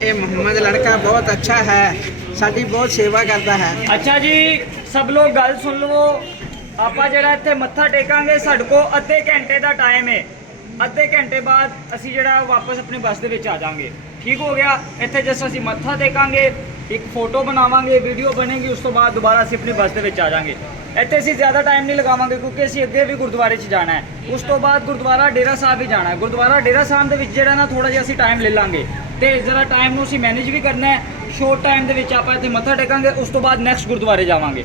ਇਹ ਮੁਹੰਮਦ ਲੜਕਾ ਬਹੁਤ ਅੱਛਾ ਹੈ ਸਾਡੀ ਬਹੁਤ ਸੇਵਾ ਕਰਦਾ ਹੈ ਅੱਛਾ ਜੀ ਸਭ ਲੋਕ ਗੱਲ ਸੁਣ ਲਵੋ ਆਪਾਂ ਜਿਹੜਾ ਇੱਥੇ ਮੱਥਾ ਟੇਕਾਂਗੇ, ਸਾਡੇ ਕੋ ਅੱਧੇ ਘੰਟੇ ਦਾ ਟਾਈਮ ਹੈ ਅੱਧੇ ਘੰਟੇ ਬਾਅਦ ਅਸੀਂ ਜਿਹੜਾ ਵਾਪਸ ਆਪਣੀ ਬੱਸ ਦੇ ਵਿੱਚ ਆ ਜਾਾਂਗੇ ਠੀਕ ਹੋ ਗਿਆ? ਇੱਥੇ ਜਸ ਅਸੀਂ ਮੱਥਾ ਟੇਕਾਂਗੇ, ਇੱਕ ਫੋਟੋ ਬਣਾਵਾਂਗੇ ਵੀਡੀਓ ਬਣੇਗੀ, ਉਸ ਤੋਂ ਬਾਅਦ ਦੁਬਾਰਾ ਅਸੀਂ ਆਪਣੀ ਬੱਸ ਦੇ ਵਿੱਚ ਆ ਜਾਾਂਗੇ ਇੱਥੇ ਅਸੀਂ ਜ਼ਿਆਦਾ ਟਾਈਮ ਨਹੀਂ ਲਗਾਵਾਂਗੇ ਕਿਉਂਕਿ ਅਸੀਂ ਅੱਗੇ ਵੀ ਗੁਰਦੁਆਰੇ 'ਚ ਜਾਣਾ ਹੈ। ਉਸ ਤੋਂ ਬਾਅਦ ਗੁਰਦੁਆਰਾ ਡੇਰਾ ਸਾਹਿਬ ਵੀ ਜਾਣਾ ਹੈ। ਗੁਰਦੁਆਰਾ ਡੇਰਾ ਸਾਹਿਬ ਦੇ ਵਿੱਚ ਜਿਹੜਾ ਨਾ ਥੋੜਾ ਜਿਹਾ ਅਸੀਂ ਟਾਈਮ ਲੈ ਲਾਂਗੇ ਤੇ ਜ਼ਰਾ ਟਾਈਮ ਨੂੰ ਅਸੀਂ ਮੈਨੇਜ ਵੀ ਕਰਨਾ ਹੈ। ਸ਼ੋਰਟ ਟਾਈਮ ਦੇ ਵਿੱਚ ਆਪਾਂ ਇੱਥੇ ਮੱਥਾ ਟੇਕਾਂਗੇ, ਉਸ ਤੋਂ ਬਾਅਦ ਨੈਕਸਟ ਗੁਰਦੁਆਰੇ ਜਾਵਾਂਗੇ।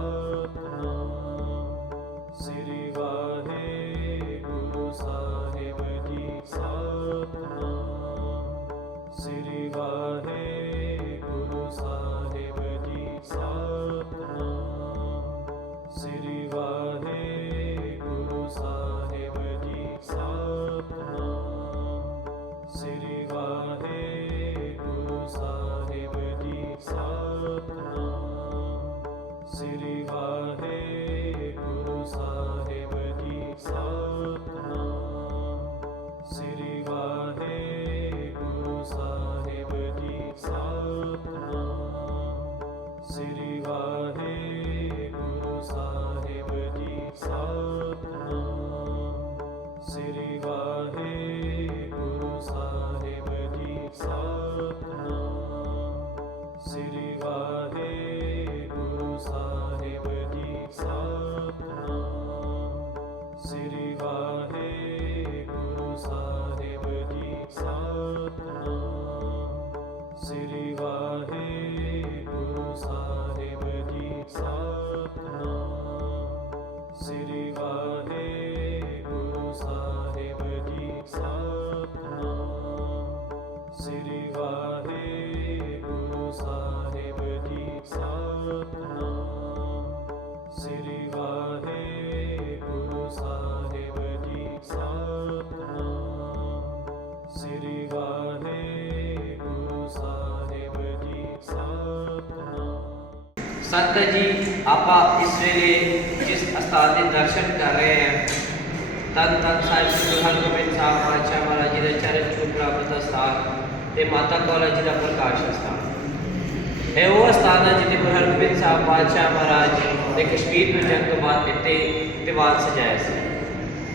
city. ਸਾਹਿਬ ਜੀ ਸਤਨਾਮ। ਸ੍ਰੀ ਵਾਹਿਗੁਰੂ ਸਾਹਿਬ ਜੀ ਸਤਨਾਮ। ਸ੍ਰੀ ਵਾਹਿਗੁਰੂ ਸਾਹਿਬ ਜੀ ਸਤਨਾਮ। ਸੰਤ ਜੀ, ਆਪਾਂ ਇਸ ਵੇਲੇ ਜਿਸ ਅਸਥਾਨ ਦੇ ਦਰਸ਼ਨ ਕਰ ਰਹੇ ਹਾਂ ਤਨ ਤਨ ਸਾਹਿਬ ਸ੍ਰੀ ਗੁਰੂ ਹਰਗੋਬਿੰਦ ਸਾਹਿਬ ਪਾਤਸ਼ਾਹ ਮਹਾਰਾਜ ਜੀ ਦੇ ਚਰਨ ਛੂਹ ਪ੍ਰਾਪਤ ਸਥਾਨ ਤੇ ਮਾਤਾ ਕੌਲਾ ਜੀ ਦਾ ਪ੍ਰਕਾਸ਼ ਸਥਾਨ ਇਹ ਉਹ ਸਥਾਨ ਹੈ ਜਿੱਥੇ ਗੁਰੂ ਹਰਗੋਬਿੰਦ ਸਾਹਿਬ ਪਾਤਸ਼ਾਹ ਮਹਾਰਾਜ ਨੇ ਕਸ਼ਮੀਰ ਤੋਂ ਜੰਗ ਤੋਂ ਬਾਅਦ ਇੱਥੇ ਦੀਵਾਨ ਸਜਾਇਆ ਸੀ।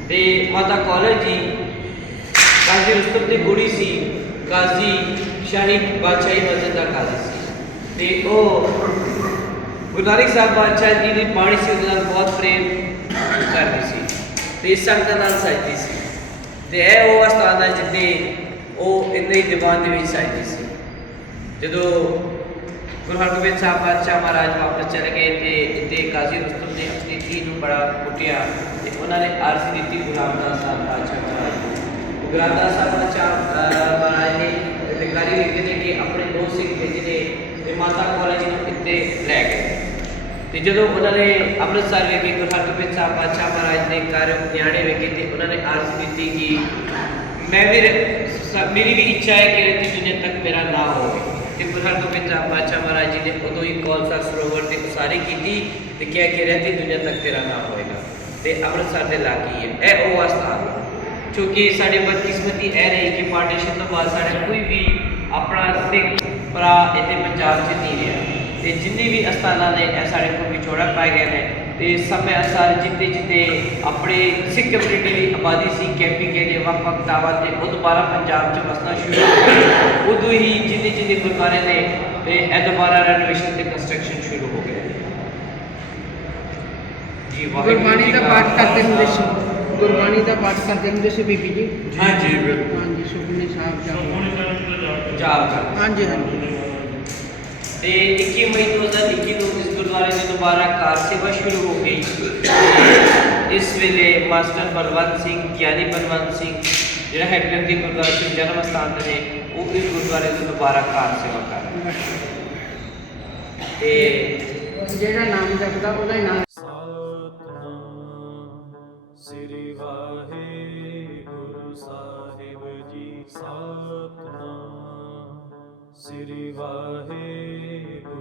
ਤੇ ਮਾਤਾ ਕੌਲਾ ਜੀ ਕਾਜ਼ੀ ਰੁਸਤਮ ਦੀ ਕੁੜੀ ਸੀ ਕਾਜ਼ੀ ਸ਼ਾਹੀ ਬਾਦਸ਼ਾਹੀ ਮਸਜਿਦ ਦਾ ਕਾਜ਼ੀ ਸੀ। ਤੇ ਉਹ ਗੁਰੂ ਨਾਨਕ ਸਾਹਿਬ ਬਾਦਸ਼ਾਹ ਜੀ ਦੀ ਬਾਣੀ ਸੀ, ਉਹਦੇ ਨਾਲ ਬਹੁਤ ਪ੍ਰੇਮ ਕਰਦੀ ਸੀ ਤੇ ਇਸ ਸੰਗਤ ਨਾਲ ਸਜਦੀ ਸੀ। ਤੇ ਇਹ ਉਹ ਅਸਥਾਨ ਹੈ ਜਿੱਥੇ ਉਹ ਇੰਨੇ ਹੀ ਦੀਵਾਨ ਦੇ ਵਿੱਚ ਸਜਦੀ ਸੀ। ਜਦੋਂ ਗੁਰੂ ਹਰਗੋਬਿੰਦ ਸਾਹਿਬ ਬਾਦਸ਼ਾਹ ਮਹਾਰਾਜ ਵਾਪਸ ਚਲੇ ਗਏ ਤੇ ਇੱਥੇ ਕਾਜ਼ੀ ਰੁਸਤਮ ਨੇ ਆਪਣੀ ਧੀ ਨੂੰ ਬੜਾ ਕੁੱਟਿਆ ਤੇ ਉਹਨਾਂ ਨੇ ਅਰਜ਼ੀ ਦਿੱਤੀ ਗੁਰੂ ਰਾਮਦਾਸ ਸਾਹਿਬ ਬਾਦਸ਼ਾਹ ਮਹਾਰਾਜ ਨੂੰ। ਗੁਰੂ ਰਾਮਦਾਸ ਸਾਹਿਬ ਬਾਦਸ਼ਾਹ ਮਹਾਰਾਜ ਨੇ ਅਧਿਕਾਰੀ ਲਿਖਦੇ ਨੇ ਕਿ ਆਪਣੇ ਦੋ ਸਿੰਘ ਭੇਜੇ ਨੇ ਤੇ ਮਾਤਾ ਕੌਲਾ ਜੀ ਨੂੰ ਇੱਥੇ ਲੈ ਗਏ। ਤੇ ਜਦੋਂ ਉਹਨਾਂ ਨੇ ਅੰਮ੍ਰਿਤਸਰ ਵਿਖੇ ਗੁਰੂ ਹਰਗੋਬਿੰਦ ਸਾਹਿਬ ਪਾਤਸ਼ਾਹ ਮਹਾਰਾਜ ਦੇ ਘਰ ਨਿਆਣੇ ਵਿਖੇ ਤੇ ਉਹਨਾਂ ਨੇ ਅਰਜ਼ ਕੀਤੀ ਕਿ ਮੈਂ ਵੀ ਰ- ਮੇਰੀ ਵੀ ਇੱਛਾ ਹੈ ਕਿ ਰਤੀ ਦੁਨੀਆ ਤੱਕ ਮੇਰਾ ਨਾਮ ਹੋਵੇ। ਤੇ ਗੁਰੂ ਹਰਗੋਬਿੰਦ ਸਾਹਿਬ ਪਾਤਸ਼ਾਹ ਮਹਾਰਾਜ ਜੀ ਨੇ ਉਦੋਂ ਹੀ ਕੌਲਸਾ ਸਰੋਵਰ ਦੀ ਉਸਾਰੀ ਕੀਤੀ ਤੇ ਕਿਹਾ ਕਿ ਰਤੀ ਦੁਨੀਆ ਤੱਕ ਤੇਰਾ ਨਾਮ ਹੋਏਗਾ ਤੇ ਅੰਮ੍ਰਿਤਸਰ ਦੇ ਲਾਗੀ ਹੈ ਇਹ ਉਹ ਅਸਥਾਨ ਕਿਉਂਕਿ ਸਾਡੇ ਬਦਕਿਸਮਤੀ ਇਹ ਰਹੀ ਕਿ ਪਾਰਟੀਸ਼ਨ ਤੋਂ ਬਾਅਦ ਸਾਡੇ ਕੋਈ ਵੀ ਆਪਣਾ ਸਿੱਖ ਭਰਾ ਇੱਥੇ ਪੰਜਾਬ 'ਚ ਨਹੀਂ ਰਿਹਾ। ਤੇ ਜਿੰਨੇ ਵੀ ਅਸਥਾਨਾਂ ਨੇ, ਇਹ ਸਾਡੇ ਕੋਲ ਵਿਛੋੜਾ ਪਾਏ ਗਏ ਨੇ ਤੇ ਸਮੇਂ ਅਨੁਸਾਰ ਜਿੱਤੇ ਜਿੱਤੇ ਆਪਣੇ ਸਿੱਖ ਕਮਿਊਨਿਟੀ ਦੀ ਆਬਾਦੀ ਸੀ ਕੈਂਪੀ ਕੇ ਦੇ ਵੱਖ ਵੱਖ ਟਾਵਾਂ ਤੇ ਉਹ ਦੁਬਾਰਾ ਪੰਜਾਬ 'ਚ ਵਸਣਾ ਸ਼ੁਰੂ ਹੋ ਗਏ ਉਦੋਂ ਹੀ ਜਿੰਨੇ ਜਿੰਨੇ ਗੁਰਦੁਆਰੇ ਨੇ ਤੇ ਇਹ ਦੁਬਾਰਾ ਰੈਨੋਵੇਸ਼ਨ ਤੇ ਕੰਸਟਰਕਸ਼ਨ ਸ਼ੁਰੂ ਹੋ ਗਏ। ਜੀ ਵਾਹਿਗੁਰੂ ਗੁਰਬਾਣੀ ਜੀ ਦਾ ਪਾਠ ਕਰਦੇ ਹੁੰਦੇ। ਸੀ। ਗੁਰਬਾਣੀ ਦਾ ਪਾਠ ਕਰਦੇ ਹੁੰਦੇ ਸੀ ਬੀਬੀ ਜੀ। ਹਾਂਜੀ ਬਿਲਕੁਲ। ਹਾਂਜੀ ਸੁਖਨੇ ਸਾਹਿਬ ਜਾਪ। ਕਰ ਹਾਂਜੀ ਹਾਂਜੀ। ਤੇ 21 ਮਈ 2021 ਨੂੰ ਗੁਰਦੁਆਰੇ ਦੀ ਦੁਬਾਰਾ ਕਾਰ ਸੇਵਾ ਸ਼ੁਰੂ ਹੋ ਗਈ ਇਸ ਵੇਲੇ ਮਾਸਟਰ ਬਲਵੰਤ ਸਿੰਘ ਗਿਆਨੀ ਬਲਵੰਤ ਸਿੰਘ ਜਿਹੜਾ ਹੈਡਲਰ ਦੀ ਗੁਰਦੁਆਰੇ ਦੇ ਜਨਮ ਸਥਾਨ ਤੇ ਨੇ ਉਹ ਇਸ ਗੁਰਦੁਆਰੇ ਦੀ ਦੁਬਾਰਾ ਕਾਰ ਸੇਵਾ ਕਰ ਰਹੇ। ਤੇ ਜਿਹੜਾ ਨਾਮ ਜਪਦਾ ਉਹਦਾ ਹੀ ਨਾਮ ਸਤਨਾਮ ਸ੍ਰੀ ਵਾਹਿਗੁਰੂ ਸਾਹਿਬ ਜੀ ਸਤਨਾਮ ਸ੍ਰੀ ਵਾਹਿਗੁਰੂ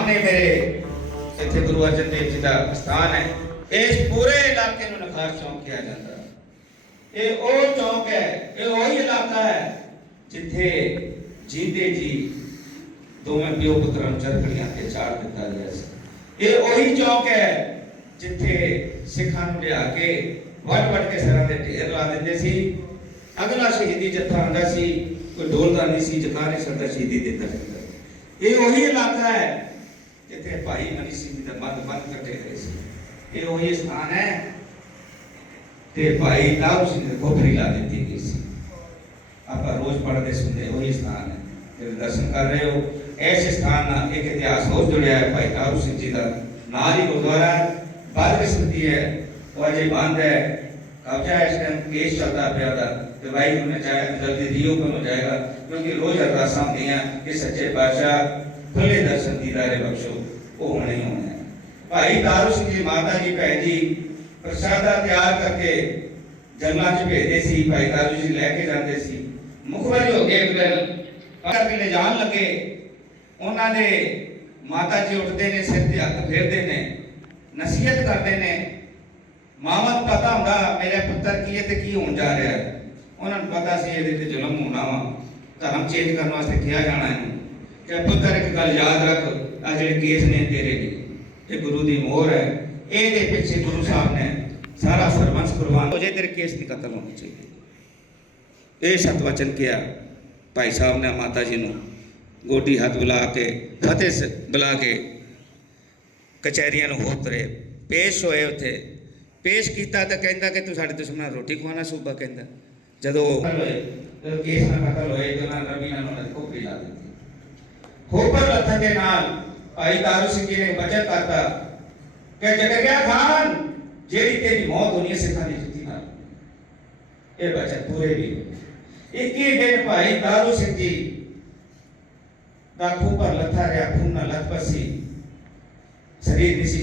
ਵਾਹਿਗੁਰੂ ਸਾਹਮਣੇ ਮੇਰੇ ਇੱਥੇ ਗੁਰੂ ਅਰਜਨ ਦੇਵ ਜੀ ਦਾ ਸਥਾਨ ਹੈ ਇਸ ਪੂਰੇ ਇਲਾਕੇ ਨੂੰ ਨਖਾਰ ਚੌਂਕ ਕਿਹਾ ਜਾਂਦਾ ਹੈ ਇਹ ਉਹ ਚੌਂਕ ਹੈ ਇਹ ਉਹੀ ਇਲਾਕਾ ਹੈ ਜਿੱਥੇ ਜੀਂਦੇ ਜੀ ਦੋਵੇਂ ਪਿਓ ਪੁੱਤਰਾਂ ਨੂੰ ਚਰਖੜੀਆਂ ਤੇ ਚਾੜ ਦਿੱਤਾ ਗਿਆ ਸੀ ਇਹ ਉਹੀ ਚੌਂਕ ਹੈ ਜਿੱਥੇ ਸਿੱਖਾਂ ਨੂੰ ਲਿਆ ਕੇ ਵੱਡ ਵੱਡ ਕੇ ਸਰਾਂ ਦੇ ਢੇਰ ਲਾ ਦਿੰਦੇ ਸੀ ਅਗਲਾ ਸ਼ਹੀਦੀ ਜੱਥਾ ਆਉਂਦਾ ਸੀ ਕੋਈ ਢੋਲਦਾ ਨਹੀਂ ਸੀ ਜਕਾਰੇ ਸਰਦਾ ਸ਼ਹੀਦੀ ਦਿੰਦਾ ਜਾਂਦਾ ਸੀ। ਇਹ ਉਹੀ ਇਲਾਕਾ ਹੈ कहते हैं, भाई मनीषी भी बंद बंद करते हैं। ये वही स्थान है, ते भाई लाभ सिंह खोपरी ला देती है आप रोज पढ़ते सुनते वही स्थान है। जो दर्शन कर रहे हो, ऐसे स्थान ना, एक इतिहास और जुड़िया है, भाई लाभ सिंह जी का नारी गुरुद्वारा बाद में स्थिति है और ये बंद है। कब्जा इस टाइम केस चलता है प्यादा कि तो भाई उन्होंने चाहे जल्दी रियो पर हो जाएगा, क्योंकि रोज अरदास सामने है कि सच्चे बादशाह खुले दर्शन दीदारे बख्शो। ਉਹ ਹੋਣੇ ਹੀ ਹੋਣੇ ਭਾਈ ਤਾਰੂ ਸਿੰਘ ਜੀ, ਮਾਤਾ ਜੀ, ਭੈਣ ਜੀ, ਪ੍ਰਸ਼ਾਦਾ ਤਿਆਰ ਕਰਕੇ ਜੰਗਲਾਂ 'ਚ ਭੇਜਦੇ ਸੀ, ਭਾਈ ਤਾਰੂ ਜੀ ਲੈ ਕੇ ਜਾਂਦੇ ਸੀ। ਮੁਖਬਰੀ ਹੋ ਗਏ ਇੱਕ ਪਰ ਵੀ ਲੈ ਜਾਣ ਲੱਗੇ, ਉਹਨਾਂ ਦੇ ਮਾਤਾ ਜੀ ਉੱਠਦੇ ਨੇ, ਸਿਰ ਤੇ ਹੱਥ ਫੇਰਦੇ ਨੇ, ਨਸੀਹਤ ਕਰਦੇ ਨੇ। ਮਾਵਾਂ ਨੂੰ ਪਤਾ ਹੁੰਦਾ, ਮੇਰੇ ਪੁੱਤਰ ਕੀ ਹੈ ਤੇ ਕੀ ਹੋਣ ਜਾ ਰਿਹਾ ਹੈ। ਉਹਨਾਂ ਨੂੰ ਪਤਾ ਸੀ ਇਹਦੇ ਤੇ ਜ਼ੁਲਮ ਹੋਣਾ ਵਾ। ਧਰਮ ਚੇਂਜ ਕਰਨ ਵਾਸਤੇ ਕਿਹਾ ਜਾਣਾ ਹੈ। ਕਿ ਪੁੱਤਰ ਇੱਕ ਗੱਲ ਯਾਦ ਰੱਖ ਆ ਜਿਹੜੇ ਕੇਸ ਨੇ ਤੇਰੇ ਲਈ। ਇਹ ਗੁਰੂ ਦੀ ਮੋਹਰ ਹੈ। ਇਹਦੇ ਪਿੱਛੇ ਗੁਰੂ ਸਾਹਿਬ ਨੇ ਸਾਰਾ ਸਰਬੰਸ ਕੁਰਬਾਨ ਹੋ ਜੇ ਤੇਰੇ ਕੇਸ ਦੀ ਕਤਲ ਹੋਣੀ ਚਾਹੀਦੀ। ਇਹ ਸਤ ਕਿਹਾ ਭਾਈ ਸਾਹਿਬ ਨੇ ਮਾਤਾ ਜੀ ਨੂੰ। ਗੋਡੀ ਹੱਥ ਬੁਲਾ ਕੇ, ਫਤਿਹ ਬੁਲਾ ਕੇ ਕਚਹਿਰੀਆਂ ਨੂੰ ਹੋਤਰੇ ਪੇਸ਼ ਹੋਏ ਉੱਥੇ। ਪੇਸ਼ ਕੀਤਾ ਤਾਂ ਕਹਿੰਦਾ ਕਿ ਤੂੰ ਸਾਡੇ ਦੁਸ਼ਮਣਾਂ ਨੂੰ ਰੋਟੀ ਖਵਾਉਣਾ ਸੂਬਾ ਕਹਿੰਦਾ। ਜਦੋਂ ਕੇਸ ਨਾਲ ਕਤਲ ਹੋਏ, ਤਾਂ ਰਵੀ ਨਾਲ ਉਹਨਾਂ ਦੀ ਖੋਪੜੀ ਲਾ ਦਿੱਤੀ। ਖੋਪਰ ਲੱਥਣ ਦੇ ਨਾਲ તારું શીખીને બચત કરતા કે જકરિયા ખાન જે રીતે એની મોત હોની છે ખાલી જતી ના એ બચત પૂરેવી એકી દિન ભાઈ તારું શીખી નાખું પર લથાર્યા ખૂનના લથ પછી શરીર નીસી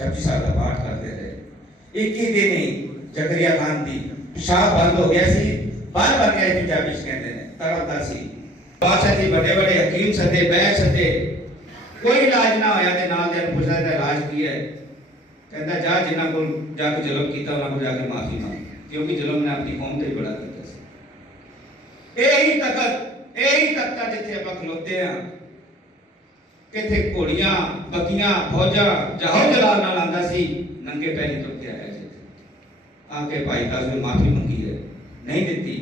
जब जी साहब पाठ करते थे एक ही दिन ही जकरिया खान दी शाह बंद हो गया सी। बाल बन गए पंजाबी कहते हैं तरह तरह सी। बादशाह जी बड़े बड़े हकीम सदे बैठ सदे। ਕੋਈ ਇਲਾਜ ਨਾ ਹੋਇਆ ਤੇ ਨਾਲ ਦੇ ਪੁੱਛਦਾ ਇਹਦਾ ਇਲਾਜ ਕੀ ਹੈ, ਕਹਿੰਦਾ ਜਾ ਜਿਨ੍ਹਾਂ ਕੋਲ ਜਾ ਕੇ ਜ਼ੁਲਮ ਕੀਤਾ, ਉਹਨਾਂ ਕੋਲ ਜਾ ਕੇ ਮਾਫੀ ਮੰਗ। ਕਿਉਂਕਿ ਜ਼ੁਲਮ ਨੇ ਆਪਣੀ ਕੌਮ ਤੇ ਹੀ ਬੜਾ ਕੀਤਾ ਸੀ। ਇਹੀ ਤਖਤ, ਇਹੀ ਤਖਤਾ ਜਿੱਥੇ ਆਪਾਂ ਖਲੋਤੇ ਆ ਕਿਥੇ ਘੋੜੀਆਂ, ਬੱਕੀਆਂ, ਫੌਜਾਂ ਜਹੋ ਜਲਾਲ ਨਾਲ ਆਂਦਾ ਸੀ, ਨੰਗੇ ਪੈਰੀ ਤੁਰ ਕੇ ਆਇਆ ਸੀ। ਆ ਕੇ ਭਾਈ ਦਾਸ ਨੇ ਮਾਫੀ ਮੰਗੀ ਹੈ, ਨਹੀਂ ਦਿੱਤੀ,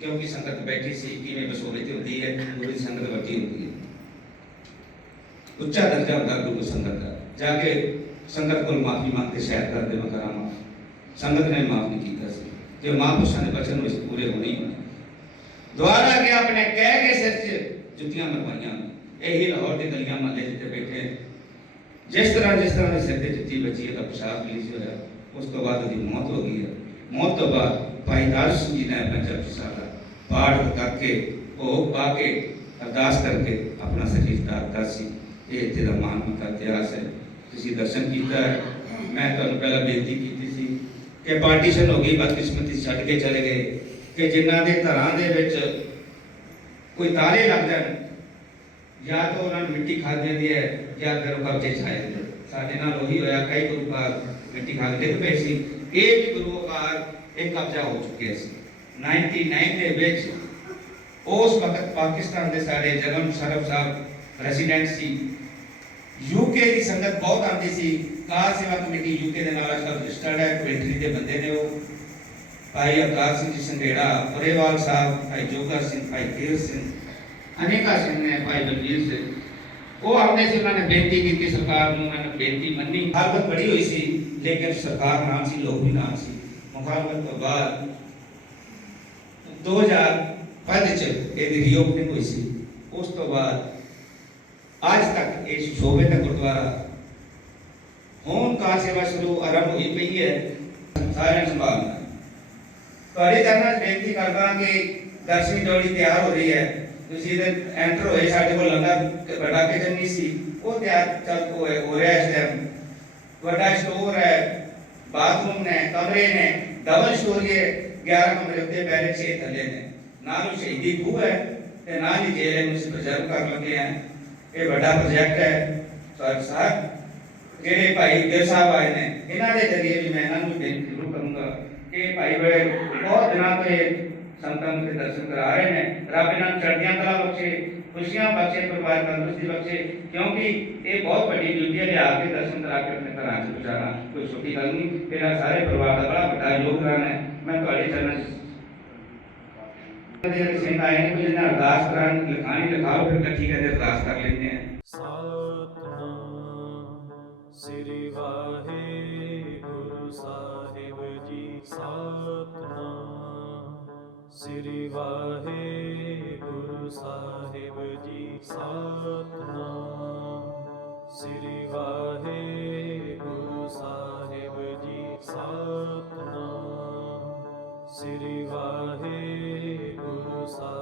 ਕਿਉਂਕਿ ਸੰਗਤ ਬੈਠੀ ਸੀ, ਕਿਵੇਂ ਬਸੋਲੇ ਤੇ ਹੁੰਦੀ ਹੈ ਗੁਰੂ ਦੀ ਸੰਗਤ ਵੱਡੀ ਹੁੰਦੀ ਹੈ। ਉੱਚਾ ਦਰਜਾ ਹੁੰਦਾ ਗੁਰੂ ਸੰਗਤ ਦਾ। ਜਾ ਕੇ ਸੰਗਤ ਕੋਲ ਮਾਫੀ ਮੰਗ ਕੇ ਸ਼ਹਿਰ ਕਰਦੇ ਮੈਂ ਸੰਗਤ ਨੇ ਮਾਫ ਨਹੀਂ ਕੀਤਾ ਸੀ। ਕਿ ਮਹਾਂਪੁਰਸ਼ਾਂ ਦੇ ਬਚਨ ਵਿੱਚ ਪੂਰੇ ਹੋਣੇ ਹੀ ਹੋਣੇ। ਦੁਆਰਾ ਕੇ ਆਪਣੇ ਕਹਿ ਕੇ ਸਿਰ 'ਚ ਜੁੱਤੀਆਂ ਮਰਵਾਈਆਂ। ਇਹੀ ਲਾਹੌਰ ਦੀ ਗਲੀਆਂ ਮਹੱਲੇ ਜਿੱਥੇ ਬੈਠੇ ਜਿਸ ਤਰ੍ਹਾਂ ਜਿਸ ਤਰ੍ਹਾਂ ਦੇ ਸਿਰ ਤੇ ਜੁੱਤੀ ਵੱਜੀ ਉਹਦਾ ਪਿਸ਼ਾਬ ਰਿਲੀਜ਼ ਹੋਇਆ। ਉਸ ਤੋਂ ਬਾਅਦ ਉਹਦੀ ਮੌਤ ਹੋ ਗਈ ਹੈ। ਮੌਤ ਤੋਂ ਬਾਅਦ ਭਾਈ ਦਾਸ ਜੀ ਨੇ ਆਪਣਾ ਜਪਜੀ ਦਾ ਪਾਠ ਕਰਕੇ ਭੋਗ ਪਾ ਕੇ ਅਰਦਾਸ ਕਰਕੇ ਆਪਣਾ ਸਰੀਰ ਦਾਤਾ ਸੀ। ਇਹ ਇੱਥੇ ਦਾ ਮਾਨਵਤਾ ਇਤਿਹਾਸ ਹੈ। ਤੁਸੀਂ ਦਰਸ਼ਨ ਕੀਤਾ ਹੈ। ਮੈਂ ਤੁਹਾਨੂੰ ਪਹਿਲਾਂ ਬੇਨਤੀ ਕੀਤੀ ਸੀ ਕਿ ਪਾਰਟੀਸ਼ਨ ਹੋ ਗਈ, ਬਦਕਿਸਮਤੀ ਛੱਡ ਕੇ ਚਲੇ ਗਏ। ਕਿ ਜਿਨ੍ਹਾਂ ਦੇ ਘਰਾਂ ਦੇ ਵਿੱਚ ਕੋਈ ਤਾਰੇ ਲੱਗ ਜਾਣ ਜਾਂ ਤਾਂ ਉਹਨਾਂ ਨੂੰ ਮਿੱਟੀ ਖਾ ਦਿੰਦੀ ਹੈ, ਜਾਂ ਫਿਰ ਉਹ ਕਬਜ਼ੇ ਛਾਏ ਜਾਂਦੇ ਸਾਡੇ ਨਾਲ ਉਹੀ ਹੋਇਆ, ਕਈ ਗੁਰੂ ਘਰ ਮਿੱਟੀ ਖਾ ਕੇ ਡਿੱਗ ਪਏ ਸੀ। ਇਹ ਵੀ ਗੁਰੂ ਘਰ ਇੱਕ ਕਬਜ਼ਾ ਹੋ ਚੁੱਕਿਆ ਸੀ। 99 ਦੇ ਵਿੱਚ ਉਸ ਵਕਤ ਪਾਕਿਸਤਾਨ ਦੇ ਸਾਡੇ ਜਨਮ ਸ਼ਰਫ ਸਾਹਿਬ ਰੈਜ਼ੀਡੈਂਟ ਸੀ ਯੂਕੇ ਦੀ ਸੰਗਤ ਬਹੁਤ ਆਉਂਦੀ ਸੀ ਕਾਰ ਸੇਵਾ ਕਮੇਟੀ ਯੂਕੇ ਦੇ ਨਾਲ ਅੱਜਕੱਲ ਰਜਿਸਟਰਡ ਹੈ ਕੁਇੰਟਰੀ ਦੇ ਬੰਦੇ ਨੇ ਉਹ ਭਾਈ ਅਵਤਾਰ ਸਿੰਘ ਜੀ ਸੰਘੇੜਾ ਪਰੇਵਾਲ ਸਾਹਿਬ ਭਾਈ ਜੋਗਾ ਸਿੰਘ ਭਾਈ ਕੀਰ ਸਿੰਘ ਅਨੇਕਾ ਸਿੰਘ ਨੇ ਭਾਈ ਬਲਵੀਰ ਸਿੰਘ ਉਹ ਆਉਂਦੇ ਸੀ ਉਹਨਾਂ ਨੇ ਬੇਨਤੀ ਕੀਤੀ ਸਰਕਾਰ ਨੂੰ ਉਹਨਾਂ ਨੇ ਬੇਨਤੀ ਮੰਨੀ ਹਾਲਤ ਬੜੀ ਹੋਈ ਸੀ ਲੇਕਿਨ ਸਰਕਾਰ ਨਾਲ ਸੀ ਲੋਕ ਵੀ ਨਾਲ ਸੀ ਮੁਖਾਲਫਤ ਤੋਂ ਬਾਅਦ 2005 ਚ ਇਹਦੀ ਰੀਓਪਨਿੰਗ ਹੋਈ ਸੀ ਉਸ ਤੋਂ ਬਾਅਦ ਅੱਜ ਤੱਕ ਇਹ ਸ਼ੋਭੇ ਦਾ ਗੁਰਦੁਆਰਾ ਹੁਣ ਕਾਰ ਸੇਵਾ ਸ਼ੁਰੂ ਆਰੰਭ ਹੋਈ ਪਈ ਹੈ ਸਾਰਿਆਂ ਨੂੰ ਸੰਭਾਲਣਾ ਤੁਹਾਡੇ ਚਰਨਾਂ 'ਚ ਬੇਨਤੀ ਕਰਦਾ ਕਿ ਦਰਸ਼ਨੀ ਡੋਲੀ ਤਿਆਰ ਹੋ ਰਹੀ ਹੈ ਤੁਸੀਂ ਇਹਦੇ ਐਂਟਰ ਹੋਏ ਸਾਡੇ ਕੋਲ ਲੰਗਰ ਵੱਡਾ ਕਿਚਨ ਨਹੀਂ ਸੀ ਉਹ ਤਿਆਰ ਚੱਲ ਹੋਏ ਹੋ ਰਿਹਾ ਇਸ ਟਾਈਮ ਵੱਡਾ ਸਟੋਰ ਹੈ ਬਾਥਰੂਮ ਨੇ ਕਮਰੇ ਨੇ ਡਬਲ ਸਟੋਰੀ ਹੈ 11 ਕਮਰੇ ਉੱਤੇ ਬੈਰੇ 6 ਥੱਲੇ ਨੇ ਨਾਲ ਹੀ ਸ਼ਹੀਦੀ ਖੂਹ ਹੈ ਤੇ ਨਾਲ ਹੀ ਜੇਲ੍ਹ ਨੂੰ ਅਸੀਂ ਪ੍ਰਜ਼ਰਵ ਕਰਨ ਲੱਗੇ ਆ ਇਹ ਵੱਡਾ ਪ੍ਰੋਜੈਕਟ ਹੈ। ਸਰ ਸਾਹਿਬ ਜਿਹੜੇ ਭਾਈ ਗਿਰ ਸਾਹਿਬ ਆਏ ਨੇ, ਇਹਨਾਂ ਦੇ ਜ਼ਰੀਏ ਵੀ ਮੈਂ ਇਹਨਾਂ ਨੂੰ ਬੇਨਤੀ ਜ਼ਰੂਰ ਕਰੂੰਗਾ ਕਿ ਭਾਈ ਵੇ, ਬਹੁਤ ਦਿਨਾਂ ਤੋਂ ਇਹ ਸੰਤਾਂ ਨੂੰ ਦਰਸ਼ਨ ਕਰਾ ਰਹੇ ਨੇ। ਰੱਬ ਇਹਨਾਂ ਨੂੰ ਚੜ੍ਹਦੀਆਂ ਕਲਾ ਬਖਸ਼ੇ, ਖੁਸ਼ੀਆਂ ਬਖਸ਼ੇ, ਪਰਿਵਾਰ ਤੰਦਰੁਸਤੀ ਬਖਸ਼ੇ, ਕਿਉਂਕਿ ਇਹ ਬਹੁਤ ਵੱਡੀ ਡਿਊਟੀ ਹੈ ਲਿਆ ਕੇ ਦਰਸ਼ਨ ਕਰਾ ਕੇ ਆਪਣੇ ਘਰਾਂ 'ਚ ਪਹੁੰਚਾਉਣਾ। ਕੋਈ ਛੋਟੀ ਗੱਲ ਨਹੀਂ, ਇਹਨਾਂ ਸਾਰੇ ਪਰਿਵਾਰ ਦਾ ਬੜਾ ਵੱਡਾ ਯੋਗਦਾਨ ਹੈ। ਮੈਂ ਤੁਹਾਡੇ ਚਰਨਾਂ 'ਚ ਦੇ ਸਿੰਘ ਆਏ ਨੇ ਕੋਈ ਅਰਦਾਸ ਕਰਾਂ ਲਿਖਾਣੀ ਲਿਖਾਓ, ਫਿਰ ਇਕੱਠੀ ਕਰਕੇ ਅਰਦਾਸ ਕਰ ਲੈਂਦੇ ਹਾਂ। ਸਤਨਾਮ ਸ੍ਰੀ ਵਾਹਿਗੁਰੂ ਸਾਹਿਬ ਜੀ। ਸਤਨਾਮ ਸ੍ਰੀ ਵਾਹਿਗੁਰੂ ਸਾਹਿਬ ਜੀ। ਸਤਨਾਮ ਸ੍ਰੀ ਵਾਹਿਗੁਰੂ ਸਾਹਿਬ ਜੀ। ਸਤਨਾਮ ਸ੍ਰੀ ਵਾਹਿਗੁਰੂ Jerusalem.